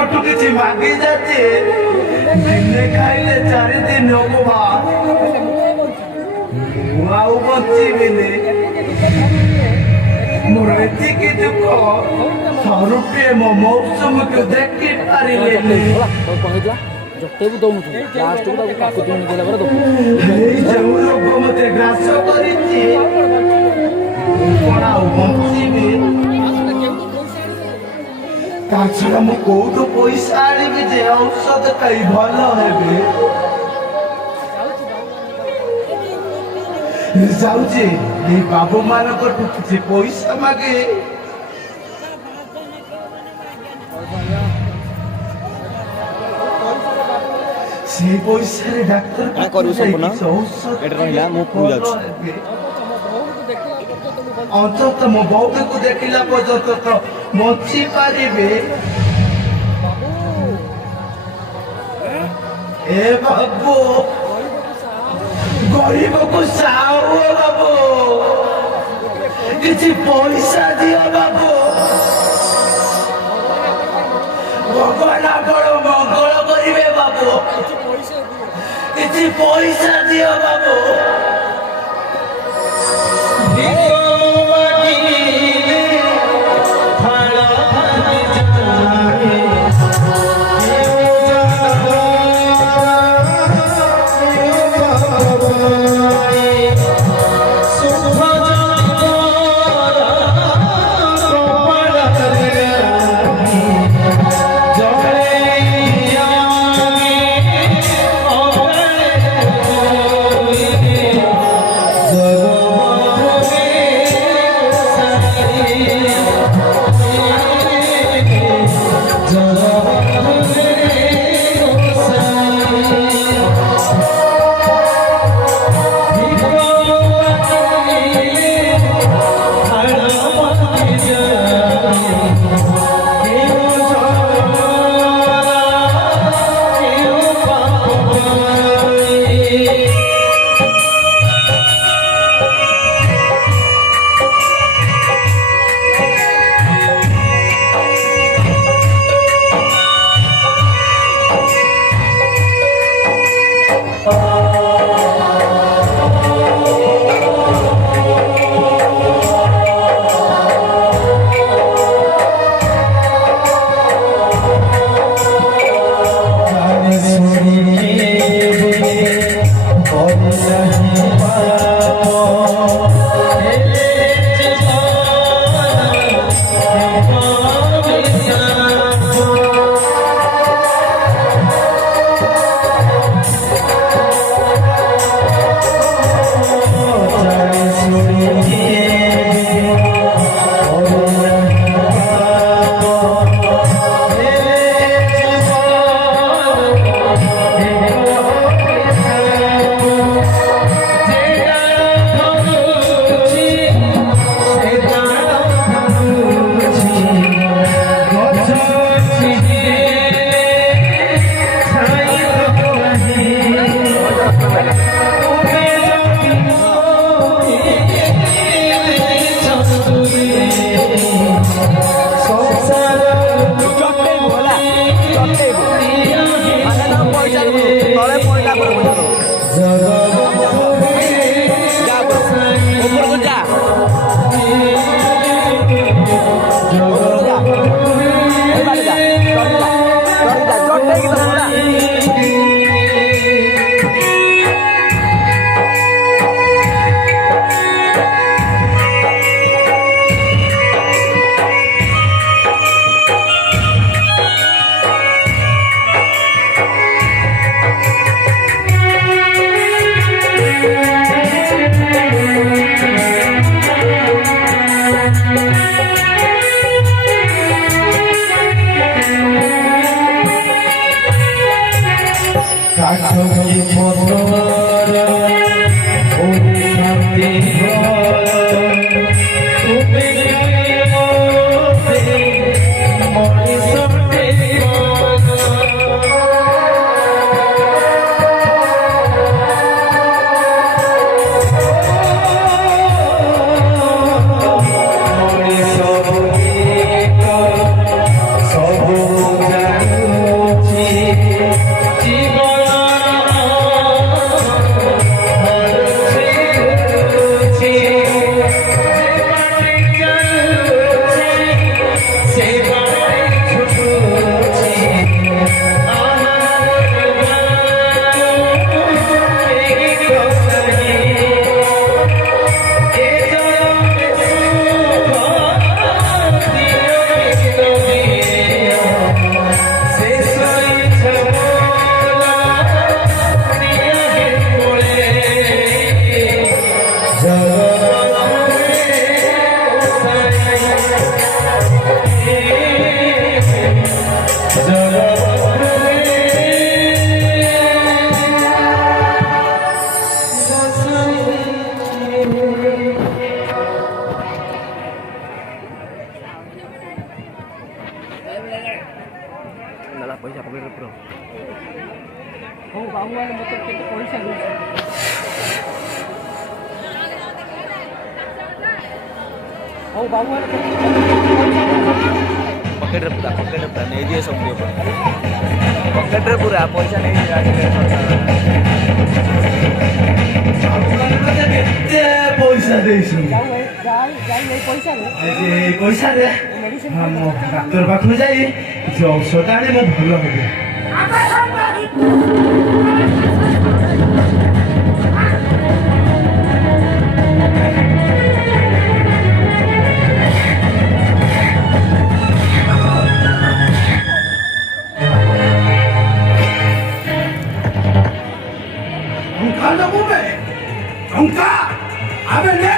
पटू किसी मांगी जाती दिने खाइले 4 दिन होगा मुआउ बच्ची मिले मुरैती की दुख सरुपे मो मौसम को देख के पारी ले तो कहला जटेबु दउनु लास्ट को काकु दिन गेला पर दो ए जऊ लोग मते ग्रास करिछि कोना बच्ची में ताछड़ा मो कोठो पैसा आनिबे जे औषध कई भलो हेबे जाउचे ए बाबू मानक किछि पैसा मागे से पैसा रे डॉक्टर काय करू संपूर्ण एटा रहिला मो पु जाउछ अंत मो बहुत को देखिला पर्यंत तो मची पारिबे ए बाबू गरीब को साओ बाबू किसी पैसा दियो बाबू भगवान बड़ मंगल करिवे बाबू किसी पैसा दियो बाबू ମୋତେ କେତେ ପଇସା ଦେଉଛି ହଉ ବାବୁ ପକେଟରେ ପୁରା ନେଇଯିବେ ସବୁ ଦିଅ ପକେଟରେ ପୁରା ପଇସା ନେଇଯିବେ କେତେ ପଇସା ଦେଇଛନ୍ତି ଯାଇ ଏଇ ପଇସାରେ ଏଇ ପଇସାରେ ମୋ ଡାକ୍ତର ପାଖକୁ ଯାଇ କିଛି ଔଷଧ ଆଣି ମୁଁ ଭଲ ହେବି। ଟଙ୍କା ନବୁବେ ଟଙ୍କା ଆମେ ନେ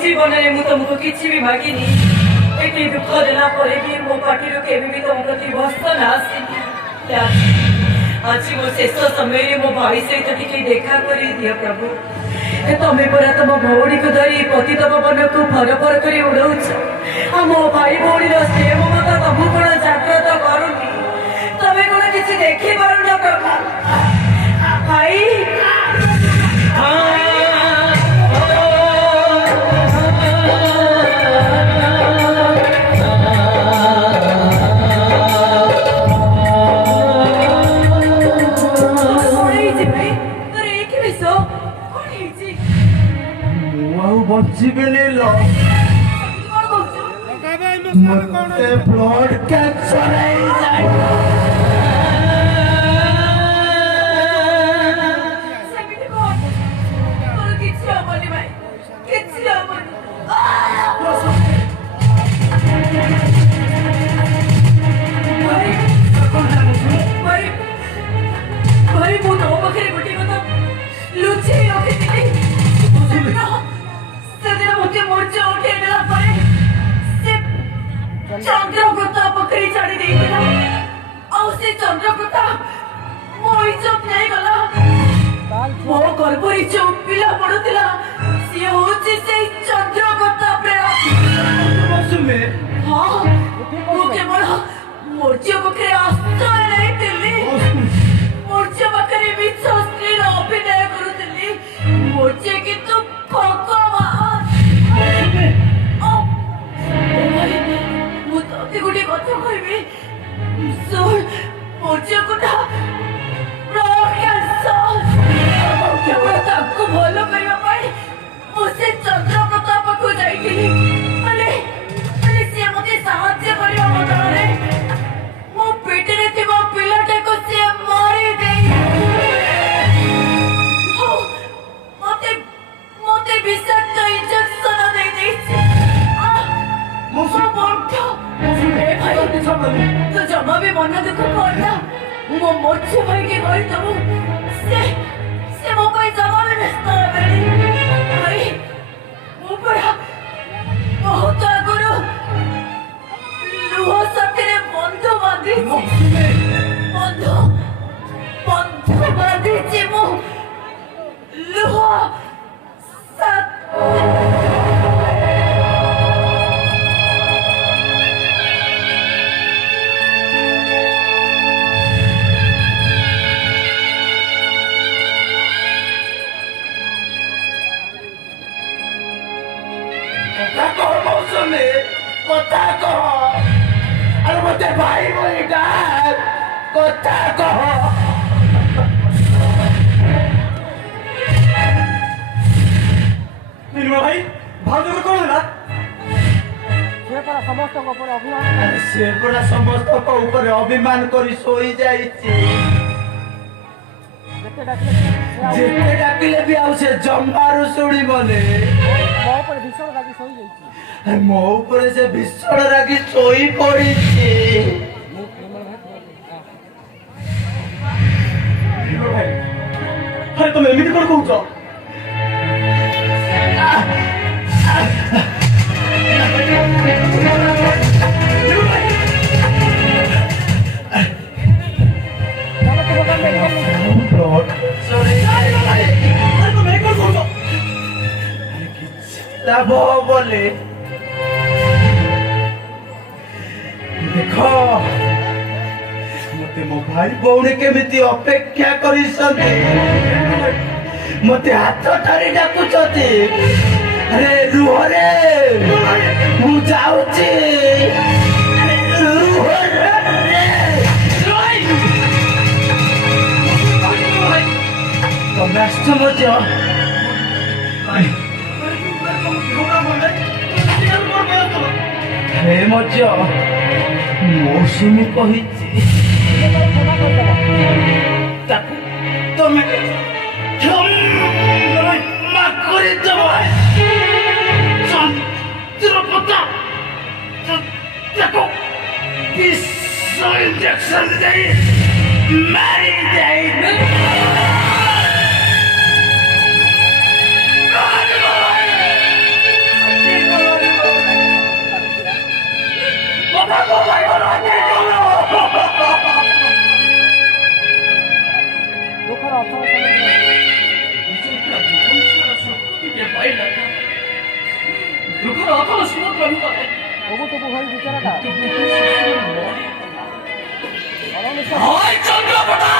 জীবনে ମୁଁ ତମକୁ କିଛି ବି ମାଗିନି ଏଠି ଦୁଃଖ ଦେଲା ପରେ ବି ମୋ ପାଟିରୁ କେବେ ବି ତମ ପ୍ରତି ଭର୍ସନା ଆସିନି ଆଜି ମୋ ଶେଷ ସମୟରେ ମୋ ଭାଇ ସହିତ ଟିକେ ଦେଖା କରିଦିଅ ପ୍ରଭୁ ତମେ ପରା ତମ ଭଉଣୀକୁ ଧରି ପତିତ ପବନକୁ ଫର ଫର କରି ଉଡଉଛ ଆଉ ମୋ ଭାଇ ଭଉଣୀର ସ୍ନେହ ମମତା ତମକୁ କଣ ଜାଗ୍ରତ କରୁନି ତମେ କଣ କିଛି ଦେଖିପାରୁନ ପ୍ରଭୁ ଭାଇ ବଞ୍ଚିବେନି ମତେ ବ୍ଲଡ କ୍ୟାନ୍ସର ହେଇଯାଏ କିଛି ହବନି ଭାଇ କିଛି ହବନି ଭାଇ ମୁଁ ତମ ପାଖରେ ଗୋଟିଏ କଥା ଲୁଚେଇ ରଖିଥିଲି ସେଦିନ ମୋତେ ମୋର୍ଚ୍ଚା ଉଠେଇ ଦେଲା ପରେ ସେ ଚନ୍ଦ୍ରପ୍ରତା ପୋଖରୀ ଛାଡ଼ି ଦେଇଥିଲା ଆଉ ସେ ଚନ୍ଦ୍ରପ୍ରତା ମୋ ଇଜ୍ଜତ ନେଇଗଲା ମୋ ଗର୍ଭରେ ଯୋଉ ପିଲା ପଡୁଥିଲା ସିଏ ହଉଛି ସେଇ ଚନ୍ଦ୍ରପ୍ରତା ପ୍ରେରଣା ହଁ ମୁଁ କେବଳ ମୋର୍ଚ୍ଚା ପାଖରେ ଆଶ୍ରୟ ନେଇଥିଲି ମୋର୍ଚ୍ଚା ପାଖରେ ମିଛ ସ୍ତ୍ରୀର ଅଭିନୟ କରୁଥିଲି ମୋର୍ଚ୍ଚା କିନ୍ତୁ ମୁଁ ତତେ ଗୋଟେ କଥା କହିବି ଶୁଣ ମୋର୍ଚ୍ଚାକୁ ନା କେବଳ ତାକୁ ଭଲ କରିବା ପାଇଁ ମୁଁ ସେ ଚନ୍ଦ୍ରପ୍ରତା ପାଖକୁ ଯାଇଥିଲି ହେଲେ ସିଏ ମତେ ସାହାଯ୍ୟ କରିବା ବଦଳରେ ମୋ ପେଟରେ ଥିବା ପିଲାଟାକୁ ସିଏ ମାରି ଦେଇ ମତେ ବିଷାକ୍ତ ଇଞ୍ଜେକ୍ସନ ଦେଇଦେଇଛି ତୁ ଜମା ବି ମନ ଦୁଃଖ କରନା ମୋ ମୋର୍ଚ୍ଚା ଭାଇକି କହିଦବୁ ସେ ମୋ ପାଇଁ ଜମା ବି ବ୍ୟସ୍ତ ହେବେନି ଭାଇ ମୁଁ ପରା ବହୁତ ଆଗରୁ ଲୁହ ସାଥିରେ ବନ୍ଧୁ ବାନ୍ଧିଛି ମୁଁ ଲୁହ কথা কহ আর মতে ভাই বলি ডাক কথা কহ ନିର୍ମଳ ଭାଇ ଭାଉଜର କଣ ହେଲା ସେ ପରା ସମସ୍ତଙ୍କ ଉପରେ ଅଭିମାନ ସେ ପୁରା ସମସ୍ତଙ୍କ ଉପରେ ଅଭିମାନ କରି ଶୋଇ ଯାଇଛି ଯେତେ ଡାକିଲେ ବି ଆଉ ସେ ଜମାରୁ ଶୁଣିବନି। ମୋ ଉପରେ ଭୀଷଣ ରାଗି ଶୋଇଯାଇଛି। ମୋ ଉପରେ ସେ ଭୀଷଣ ରାଗି ଶୋଇ ପଡିଛି। ଆରେ ତମେ ଏମିତି କଣ କହୁଛ? ଲାଭ ହବନି। ଦେଖ ମତେ ମୋ ଭାଇ ଭଉଣୀ କେମିତି ଅପେକ୍ଷା କରିଛନ୍ତି, ମତେ ହାତ ଧରି ଡାକୁଛନ୍ତି। ଆରେ ରୁହରେ, ମୁଁ ଯାଉଛି। ତମେ ଆସିଛ ମଧ୍ୟ। ହେ ମଧ୍ୟ ମୌସୁମୀ କହିଛି ତାକୁ ତମେ କ୍ଷମା କରିଦେବ। ଚନ୍ଦ୍ରପତା ତାକୁ ବିଷ ଇଞ୍ଜେକ୍ସନ ଦେଇ ମାରି ଦେଇ ଦୁଃଖର ଅର୍ଥ ଦୁଃଖର ଅଥଳ ସମୁଦ୍ର ଭିତରେ ବହୁତ ଭାଇ ବିଚାରଟା ଚନ୍ଦ୍ରପଟା